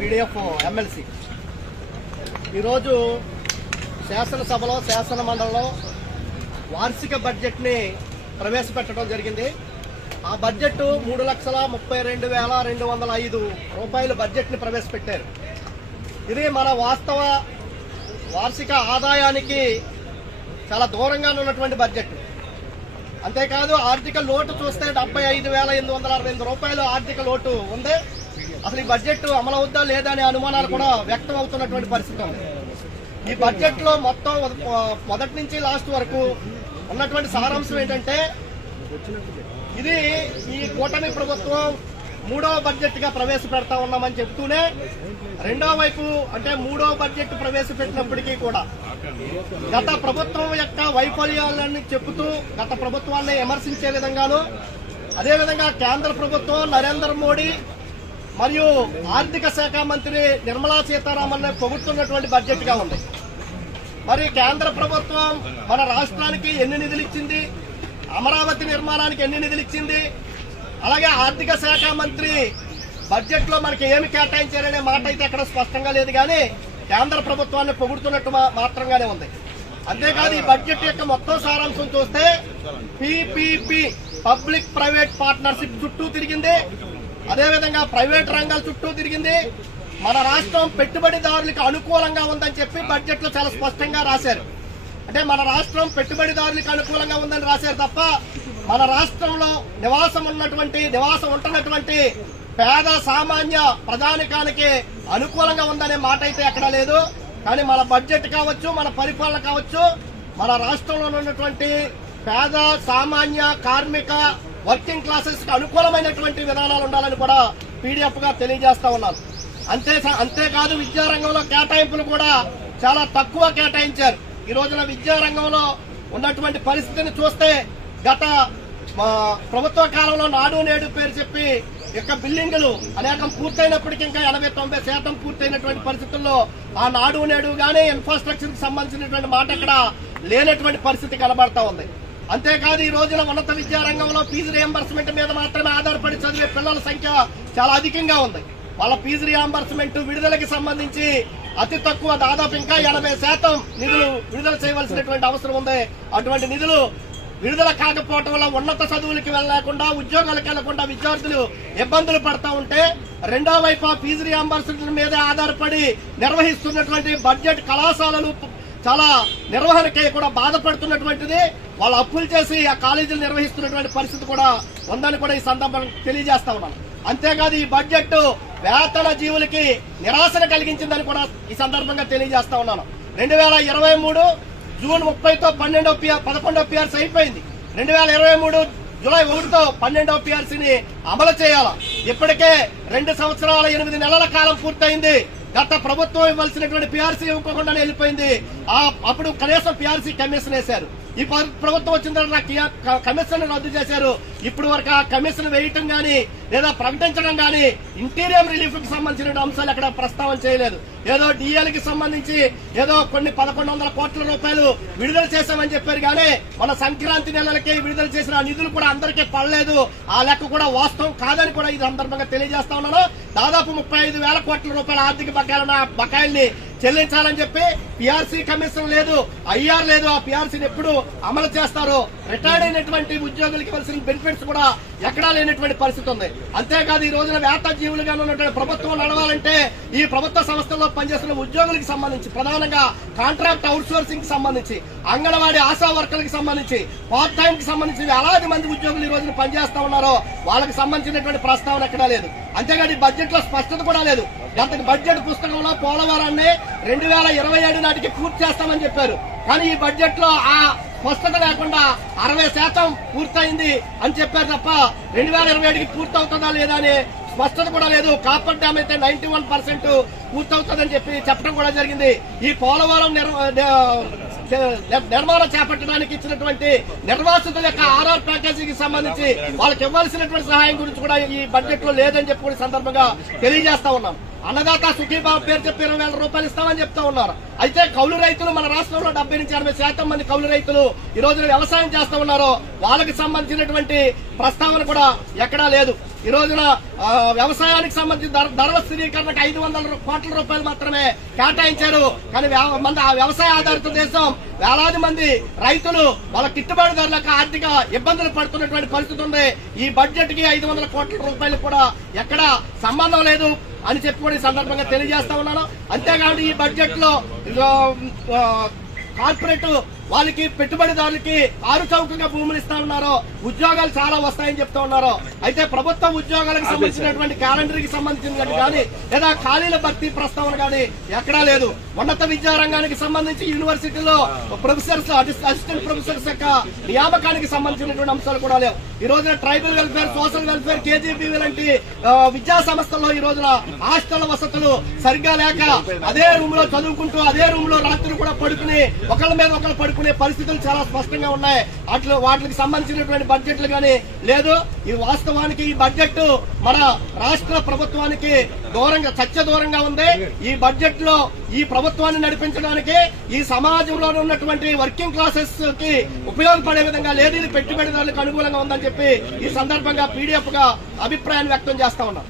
PDF MLC ఈరోజు శాసనసభలో శాసన మండలిలో వార్షిక బడ్జెట్ని ప్రవేశపెట్టడం జరిగింది. ఆ బడ్జెట్ 3,32,205 రూపాయల బడ్జెట్ని ప్రవేశపెట్టారు. ఇది మన వాస్తవ వార్షిక ఆదాయానికి చాలా దూరంగా ఉన్నటువంటి బడ్జెట్. అంతేకాదు ఆర్థిక లోటు చూస్తే 75,862 రూపాయలు ఆర్థిక లోటు ఉంది. అసలు ఈ బడ్జెట్ అమలవుద్దా లేదా అనే అనుమానాలు కూడా వ్యక్తం అవుతున్నటువంటి పరిస్థితి ఉంది. ఈ బడ్జెట్ లో మొత్తం మొదటి నుంచి లాస్ట్ వరకు ఉన్నటువంటి సారాంశం ఏంటంటే, ఇది ఈ కూటమి ప్రభుత్వం మూడవ బడ్జెట్ గా ప్రవేశపెడతా ఉన్నామని చెప్తూనే రెండో వైపు అంటే మూడో బడ్జెట్ ప్రవేశపెట్టినప్పటికీ కూడా గత ప్రభుత్వం యొక్క వైఫల్యాలని చెబుతూ గత ప్రభుత్వాన్ని విమర్శించే విధంగాను, అదేవిధంగా కేంద్ర ప్రభుత్వం నరేంద్ర మోడీ మరియు ఆర్థిక శాఖ మంత్రి నిర్మలా సీతారామన్ పొగుడుతున్నటువంటి బడ్జెట్ గా ఉంది. మరి కేంద్ర ప్రభుత్వం మన రాష్ట్రానికి ఎన్ని నిధులు ఇచ్చింది, అమరావతి నిర్మాణానికి ఎన్ని నిధులు ఇచ్చింది, అలాగే ఆర్థిక శాఖ మంత్రి బడ్జెట్ లో మనకి ఏమి కేటాయించారనే మాట అయితే ఎక్కడ స్పష్టంగా లేదు. కానీ కేంద్ర ప్రభుత్వాన్ని పొగుడుతున్నట్టు మాత్రంగానే ఉంది. అంతేకాదు ఈ బడ్జెట్ యొక్క మొత్తం సారాంశం చూస్తే పీపీపీ పబ్లిక్ ప్రైవేట్ పార్ట్నర్షిప్ చుట్టూ తిరిగింది, అదేవిధంగా ప్రైవేట్ రంగాల చుట్టూ తిరిగింది. మన రాష్ట్రం పెట్టుబడిదారులకు అనుకూలంగా ఉందని చెప్పి బడ్జెట్ లో చాలా స్పష్టంగా రాశారు. అంటే మన రాష్ట్రం పెట్టుబడిదారులకు అనుకూలంగా ఉందని రాశారు తప్ప మన రాష్ట్రంలో నివాసం ఉంటున్నటువంటి పేద సామాన్య ప్రజానికానికి అనుకూలంగా ఉందనే మాట అయితే ఎక్కడా లేదు. కానీ మన బడ్జెట్ కావచ్చు, మన పరిపాలన కావచ్చు, మన రాష్ట్రంలో ఉన్నటువంటి పేద సామాన్య కార్మిక వర్కింగ్ క్లాసెస్ కి అనుకూలమైనటువంటి విధానాలు ఉండాలని కూడా పీడీఎఫ్ గా తెలియజేస్తా ఉన్నాను. అంతేకాదు విద్యారంగంలో కేటాయింపులు కూడా చాలా తక్కువ కేటాయించారు. ఈ రోజున విద్యారంగంలో ఉన్నటువంటి పరిస్థితిని చూస్తే గత ప్రభుత్వ కాలంలో నాడు నేడు పేరు చెప్పి యొక్క బిల్డింగులు అనేకం పూర్తయినప్పటికీ ఇంకా 80-90% పూర్తయినటువంటి పరిస్థితుల్లో ఆ నాడు నేడు గానీ ఇన్ఫ్రాస్ట్రక్చర్ కి సంబంధించినటువంటి మాట అక్కడ లేనటువంటి పరిస్థితి కనబడతా ఉంది. అంతేకాదు ఈ రోజున ఉన్నత విద్యారంగంలో ఫీజు రియంబర్స్మెంట్ మీద మాత్రమే ఆధారపడి చదివే పిల్లల సంఖ్య చాలా అధికంగా ఉంది. వాళ్ళ ఫీజు రియంబర్స్మెంట్ విడుదలకి సంబంధించి అతి తక్కువ దాదాపు ఇంకా 80% నిధులు విడుదల చేయవలసినటువంటి అవసరం ఉంది. అటువంటి నిధులు విడుదల కాకపోవటం వల్ల ఉన్నత చదువులకి వెళ్ళకుండా ఉద్యోగాలకు వెళ్లకుండా విద్యార్థులు ఇబ్బందులు పడతా ఉంటే, రెండో వైపు ఫీజు రియంబర్స్మెంట్ మీద ఆధారపడి నిర్వహిస్తున్నటువంటి బడ్జెట్ కళాశాలలు చాలా నిర్వహణకై కూడా బాధపడుతున్నటువంటిది. వాళ్ళు అప్పులు చేసి ఆ కాలేజీలు నిర్వహిస్తున్నటువంటి పరిస్థితి కూడా ఉందని కూడా ఈ సందర్భంగా తెలియజేస్తా ఉన్నాను. అంతేకాదు ఈ బడ్జెట్ వేతన జీవులకి నిరాశను కలిగించిందని కూడా ఈ సందర్భంగా తెలియజేస్తా ఉన్నాను. 2023 జూన్ 30తో 11వ పిఆర్సీ అయిపోయింది. 2023 జూలై 1తో 12వ పిఆర్సీని అమలు చేయాలా. ఇప్పటికే 2 సంవత్సరాల 8 నెలల కాలం పూర్తయింది. గత ప్రభుత్వం ఇవ్వాల్సినటువంటి పిఆర్సీ ఇవ్వకుండా వెళ్ళిపోయింది. అప్పుడు కనీసం పిఆర్సీ కమిషన్ వేశారు. ఈ ప్రభుత్వం వచ్చిన తర్వాత కమిషన్ రద్దు చేశారు. ఇప్పుడు వరకు ఆ కమిషన్ వేయటం గానీ లేదా ప్రకటించడం గానీ ఇంటీరియం రిలీఫ్ కి సంబంధించిన అంశాలు అక్కడ ప్రస్తావన చేయలేదు. ఏదో డిఎల్కి సంబంధించి ఏదో కొన్ని 1,100 కోట్ల రూపాయలు విడుదల చేశామని చెప్పారు. కానీ మన సంక్రాంతి నెలలకి విడుదల చేసిన నిధులు కూడా అందరికీ పడలేదు. ఆ లెక్క కూడా వాస్తవం కాదని కూడా ఈ సందర్భంగా తెలియజేస్తా ఉన్నాను. దాదాపు 35,000 కోట్ల రూపాయల ఆర్థిక బకాయిల్ని చెల్లించాలని చెప్పి పిఆర్సీ కమిషన్ లేదు, ఐఆర్ లేదు. ఆ పిఆర్సీని ఎప్పుడు అమలు చేస్తారో, రిటైర్డ్ అయినటువంటి ఉద్యోగులకి ఇవ్వాల్సిన బెనిఫిట్స్ కూడా ఎక్కడా లేనటువంటి పరిస్థితి ఉంది. అంతేకాదు ఈ రోజున వేతన జీవులుగా ఉన్నటువంటి ప్రభుత్వం నడవాలంటే ఈ ప్రభుత్వ సంస్థల్లో పనిచేస్తున్న ఉద్యోగులకు సంబంధించి, ప్రధానంగా కాంట్రాక్ట్ అవుట్ సోర్సింగ్ కి సంబంధించి, అంగన్వాడీ ఆశా వర్కర్లకు సంబంధించి, పార్ట్ టైం కి సంబంధించి వేలాది మంది ఉద్యోగులు ఈ రోజున పనిచేస్తా ఉన్నారో వాళ్ళకి సంబంధించినటువంటి ప్రస్తావన ఎక్కడా లేదు. అంతేకాదు ఈ బడ్జెట్ లో స్పష్టత కూడా లేదు. గత బడ్జెట్ పుస్తకంలో పోలవరాన్ని 2027 నాటికి పూర్తి చేస్తామని చెప్పారు. కానీ ఈ బడ్జెట్ లో ఆ స్పష్టత లేకుండా 60% పూర్తయింది అని చెప్పారు తప్ప 2027కి పూర్తి అవుతుందా లేదా అని స్పష్టత కూడా లేదు. కాపర్ డ్యామ్ అయితే 91% పూర్తవుతుందని చెప్పడం కూడా జరిగింది. ఈ పోలవరం నిర్మాణం చేపట్టడానికి ఇచ్చినటువంటి నిర్వాసితుల యొక్క ఆర్ఆర్ ప్యాకేజీకి సంబంధించి వాళ్ళకి ఇవ్వాల్సినటువంటి సహాయం గురించి కూడా ఈ బడ్జెట్ లో లేదని చెప్పి కూడా సందర్భంగా తెలియజేస్తా ఉన్నాం. అన్నదాత సుఖీబాబు పేరు చెప్పి 20,000 రూపాయలు ఇస్తామని చెప్తా ఉన్నారు. అయితే కౌలు రైతులు మన రాష్ట్రంలో 70-80% మంది కౌలు రైతులు ఈ రోజు వ్యవసాయం చేస్తా ఉన్నారు. వాళ్ళకి సంబంధించినటువంటి ప్రస్తావన కూడా ఎక్కడా లేదు. ఈ రోజున వ్యవసాయానికి సంబంధించి ధరల స్థిరీకరణకు 500 కోట్ల రూపాయలు మాత్రమే కేటాయించారు. కానీ వ్యవసాయ ఆధారిత దేశం, వేలాది మంది రైతులు వాళ్ళ గిట్టుబాటు ధరలకు ఆర్థిక ఇబ్బందులు పడుతున్నటువంటి పరిస్థితి ఉంది. ఈ బడ్జెట్ కి 500 కోట్ల రూపాయలు కూడా ఎక్కడ సంబంధం లేదు అని చెప్పి కూడా ఈ సందర్భంగా తెలియజేస్తా ఉన్నాను. అంతేకాదు ఈ బడ్జెట్ లో కార్పొరేట్ వాళ్ళకి పెట్టుబడిదారులకి 6 చౌకగా భూములు ఇస్తా ఉన్నారు, ఉద్యోగాలు చాలా వస్తాయని చెప్తా ఉన్నారు. అయితే ప్రభుత్వ ఉద్యోగాలకు సంబంధించినటువంటి క్యాలెండర్ కి సంబంధించిన కానీ లేదా ఖాళీల భర్తీ ప్రస్తావన కానీ ఎక్కడా లేదు. ఉన్నత విద్యా రంగానికి సంబంధించి యూనివర్సిటీలో ప్రొఫెసర్స్, అసిస్టెంట్ ప్రొఫెసర్స్ యొక్క నియామకానికి సంబంధించినటువంటి అంశాలు కూడా లేవు. ఈ రోజున tribal welfare, social welfare, KGB లాంటి విద్యా సంస్థల్లో ఈ రోజున హాస్టల్ వసతులు సరిగ్గా లేక అదే రూమ్ లో చదువుకుంటూ అదే రూమ్ లో రాత్రి కూడా పడుకుని ఒకళ్ళ మీద ఒకళ్ళు పడుకునే పరిస్థితులు చాలా స్పష్టంగా ఉన్నాయి. వాటికి సంబంధించినటువంటి బడ్జెట్లు కానీ లేదు. ఈ వాస్తవానికి ఈ బడ్జెట్ మన రాష్ట్ర ప్రభుత్వానికి దూరంగా, దూరంగా ఉంది. ఈ బడ్జెట్ లో ఈ ప్రభుత్వాన్ని నడిపించడానికి ఈ సమాజంలో ఉన్నటువంటి వర్కింగ్ క్లాసెస్ కి ఉపయోగపడే విధంగా లేదు. ఇది పెట్టుబడిదారులకు అనుకూలంగా ఉందని చెప్పి ఈ సందర్భంగా పీడీఎఫ్ గా అభిప్రాయాన్ని వ్యక్తం చేస్తా ఉన్నాం.